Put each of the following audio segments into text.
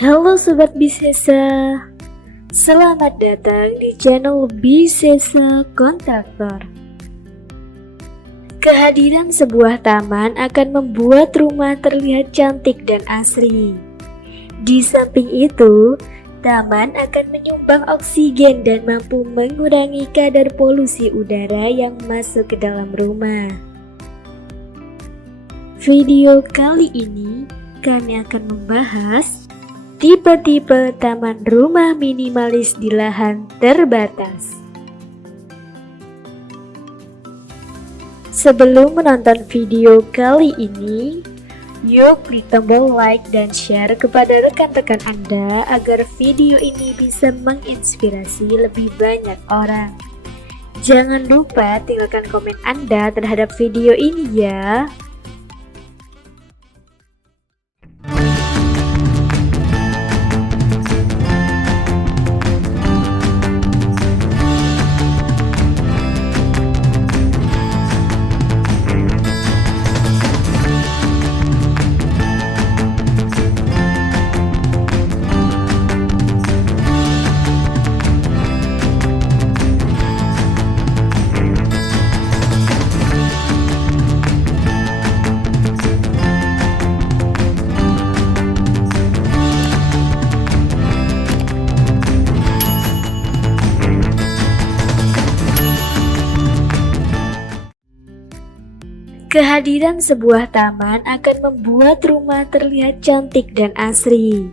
Halo Sobat Bisesa, selamat datang di channel Bisesa Kontraktor. Kehadiran sebuah taman akan membuat rumah terlihat cantik dan asri. Di samping itu, taman akan menyumbang oksigen dan mampu mengurangi kadar polusi udara yang masuk ke dalam rumah. Video kali ini kami akan membahas tipe-tipe taman rumah minimalis di lahan terbatas. Sebelum menonton video kali ini, yuk klik tombol like dan share kepada rekan-rekan Anda agar video ini bisa menginspirasi lebih banyak orang. Jangan lupa tinggalkan komen Anda terhadap video ini ya. Kehadiran sebuah taman akan membuat rumah terlihat cantik dan asri.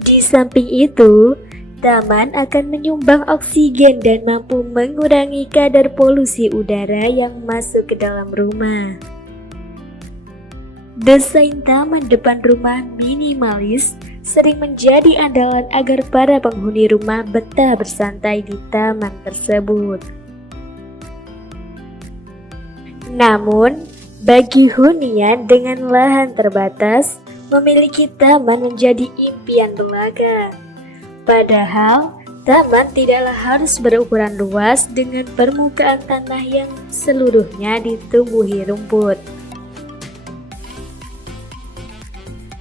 Di samping itu, taman akan menyumbang oksigen dan mampu mengurangi kadar polusi udara yang masuk ke dalam rumah. Desain taman depan rumah minimalis sering menjadi andalan agar para penghuni rumah betah bersantai di taman tersebut. Namun, bagi hunian dengan lahan terbatas, memiliki taman menjadi impian belaka. Padahal, taman tidaklah harus berukuran luas dengan permukaan tanah yang seluruhnya ditumbuhi rumput.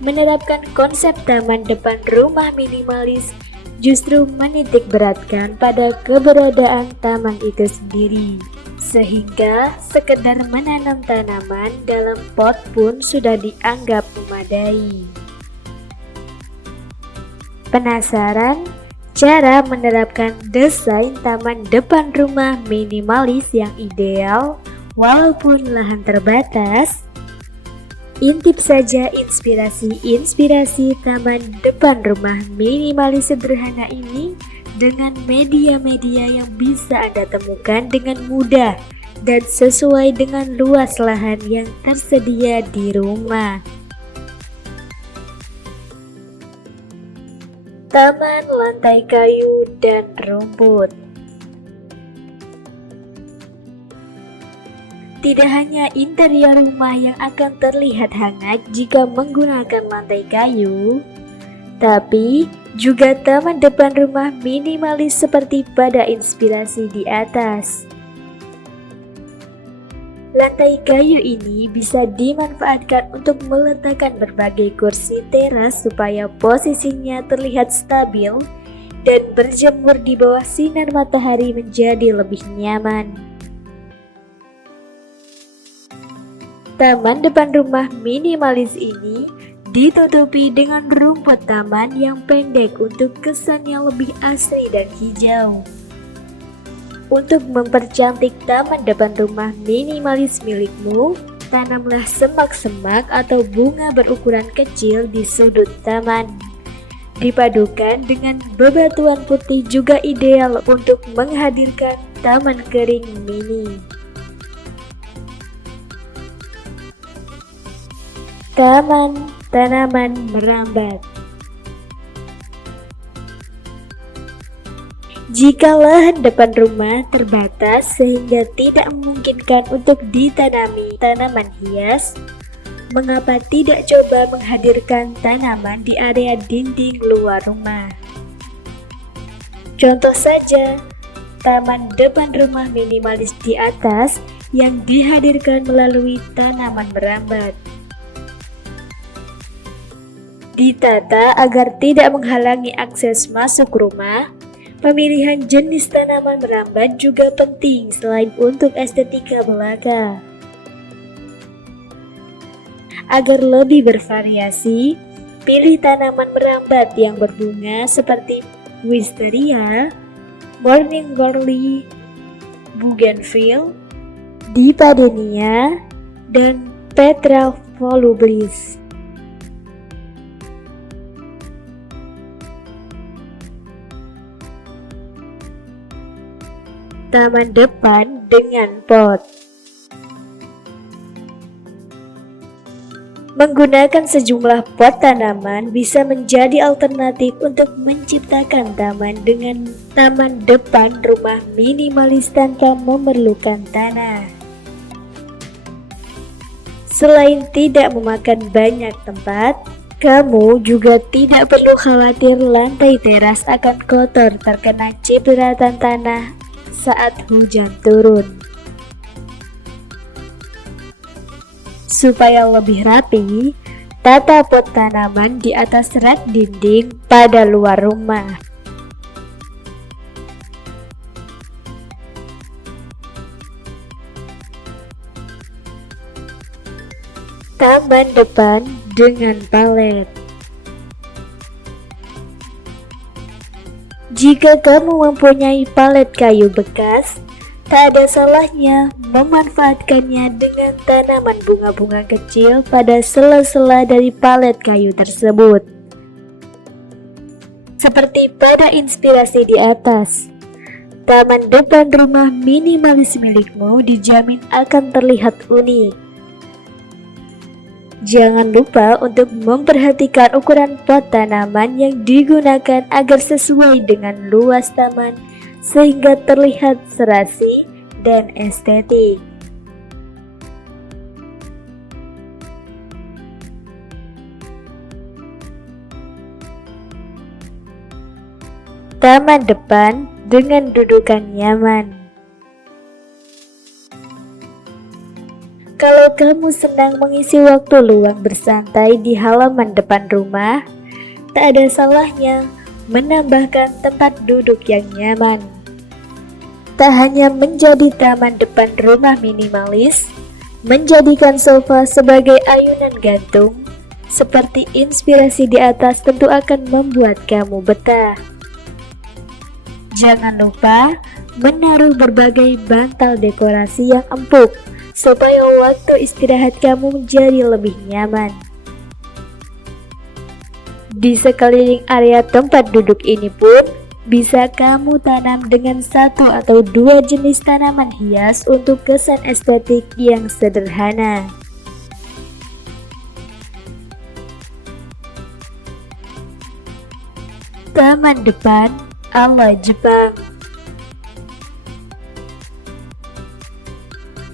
Menerapkan konsep taman depan rumah minimalis justru menitik beratkan pada keberadaan taman itu sendiri. Sehingga sekedar menanam tanaman dalam pot pun sudah dianggap memadai. Penasaran cara menerapkan desain taman depan rumah minimalis yang ideal walaupun lahan terbatas? Intip saja inspirasi taman depan rumah minimalis sederhana ini dengan media-media yang bisa Anda temukan dengan mudah dan sesuai dengan luas lahan yang tersedia di rumah. Taman lantai kayu dan rumput. Tidak hanya interior rumah yang akan terlihat hangat jika menggunakan lantai kayu, tapi juga taman depan rumah minimalis seperti pada inspirasi di atas. Lantai kayu ini bisa dimanfaatkan untuk meletakkan berbagai kursi teras supaya posisinya terlihat stabil dan berjemur di bawah sinar matahari menjadi lebih nyaman. Taman depan rumah minimalis ini ditutupi dengan rumput taman yang pendek untuk kesannya lebih asri dan hijau. Untuk mempercantik taman depan rumah minimalis milikmu, tanamlah semak-semak atau bunga berukuran kecil di sudut taman. Dipadukan dengan bebatuan putih juga ideal untuk menghadirkan taman kering mini. Tanaman merambat. Jika lahan depan rumah terbatas sehingga tidak memungkinkan untuk ditanami tanaman hias, mengapa tidak coba menghadirkan tanaman di area dinding luar rumah? Contoh saja, taman depan rumah minimalis di atas yang dihadirkan melalui tanaman merambat. ditata agar tidak menghalangi akses masuk rumah. Pemilihan jenis tanaman merambat juga penting selain untuk estetika belaka. Agar lebih bervariasi, pilih tanaman merambat yang berbunga seperti wisteria, morning glory, bougainville, dippadenia, dan petra volubilis. Taman depan dengan pot. Menggunakan sejumlah pot tanaman bisa menjadi alternatif untuk menciptakan taman depan rumah minimalis tanpa memerlukan tanah. Selain tidak memakan banyak tempat, kamu juga tidak perlu khawatir lantai teras akan kotor terkena cipratan tanah saat hujan turun. Supaya lebih rapi, tata pot tanaman di atas rak dinding pada luar rumah. Taman depan dengan palet. Jika kamu mempunyai palet kayu bekas, tak ada salahnya memanfaatkannya dengan tanaman bunga-bunga kecil pada sela-sela dari palet kayu tersebut. Seperti pada inspirasi di atas, taman depan rumah minimalis milikmu dijamin akan terlihat unik. Jangan lupa untuk memperhatikan ukuran pot tanaman yang digunakan agar sesuai dengan luas taman sehingga terlihat serasi dan estetik. Taman depan dengan dudukan nyaman. Kalau kamu senang mengisi waktu luang bersantai di halaman depan rumah, tak ada salahnya menambahkan tempat duduk yang nyaman. Tak hanya menjadi taman depan rumah minimalis, menjadikan sofa sebagai ayunan gantung, seperti inspirasi di atas tentu akan membuat kamu betah. Jangan lupa menaruh berbagai bantal dekorasi yang empuk, supaya waktu istirahat kamu menjadi lebih nyaman. Di sekeliling area tempat duduk ini pun bisa kamu tanam dengan 1 atau 2 jenis tanaman hias untuk kesan estetik yang sederhana. Taman depan ala Jepang.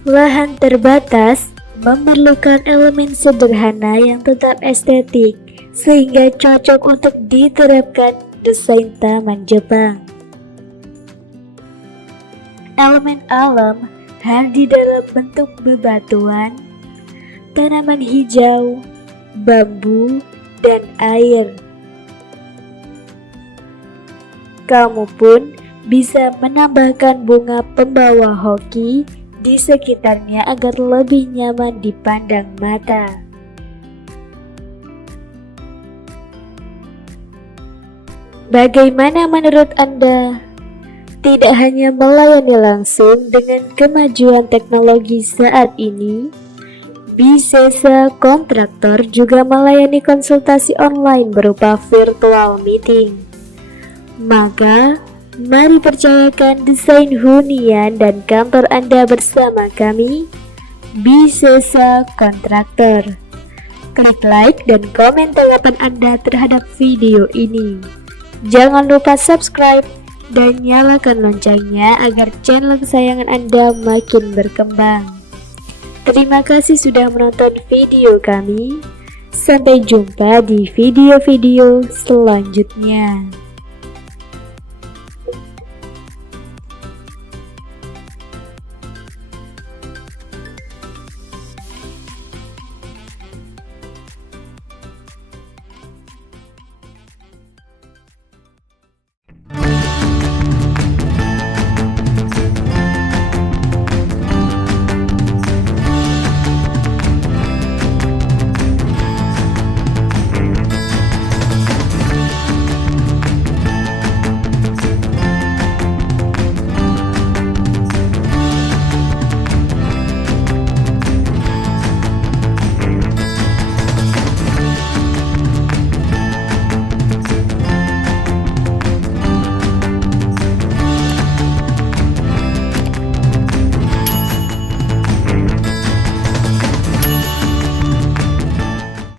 Lahan terbatas memerlukan elemen sederhana yang tetap estetik sehingga cocok untuk diterapkan desain taman Jepang. Elemen alam hadir dalam bentuk bebatuan, tanaman hijau, bambu, dan air. Kamu pun bisa menambahkan bunga pembawa hoki di sekitarnya agar lebih nyaman dipandang mata. Bagaimana menurut Anda? Tidak hanya melayani langsung dengan kemajuan teknologi saat ini, Bisesa Kontraktor juga melayani konsultasi online berupa virtual meeting. Maka, mari percayakan desain hunian dan kantor Anda bersama kami, Bisesa Kontraktor. Klik like dan komen tanggapan Anda terhadap video ini. Jangan lupa subscribe dan nyalakan loncengnya agar channel kesayangan Anda makin berkembang. Terima kasih sudah menonton video kami. Sampai jumpa di video-video selanjutnya.